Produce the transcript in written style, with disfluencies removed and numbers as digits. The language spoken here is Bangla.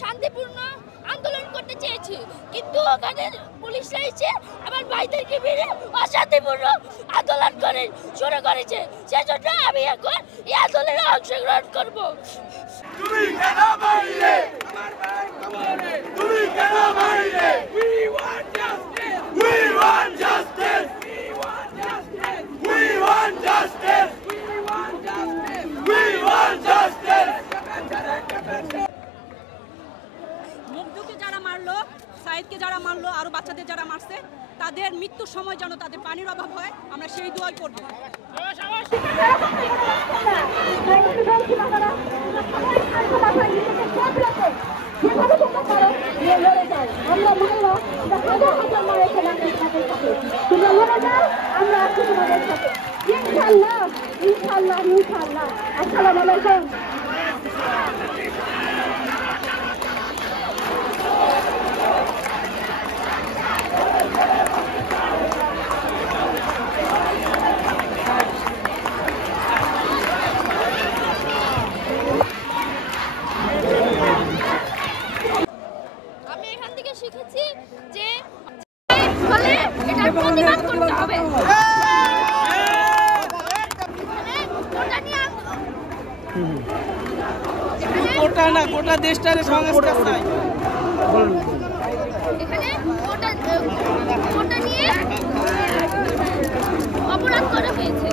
শান্তিপূর্ণ আন্দোলন করতে চেয়েছি, কিন্তু ওখানে পুলিশরা এসে আমার ভাইদেরকে মেরে অশান্তিপূর্ণ আন্দোলন করে শুরু করেছে। সেজন্য আমি এখন এই আন্দোলনে অংশগ্রহণ করব। তুমি কেন মারলে আমার ভাই কবরে? তুমি কেন মারলে? We want justice. We want justice. We want justice. We want justice. We want justice. We want justice. মুগ্ধকে যারা মারলো, সাইদকে যারা মারলো, আরো বাচ্চাদের যারা মারছে, তাদের মৃত্যুর সময় যেন তাদের পানির অভাব হয়, আমরা সেই দোয়াই করব। ইনশাআল্লাহ ইনশাআল্লাহ। আসসালামু আলাইকুম। আমি এখান থেকে শিখেছি যে ফলে এটা প্রতিবাদ করতে হবে। গোটা না গোটা দেশটার সংস্কার চাই। এখানে কোটা নিয়ে অপরাধ করা হয়েছে।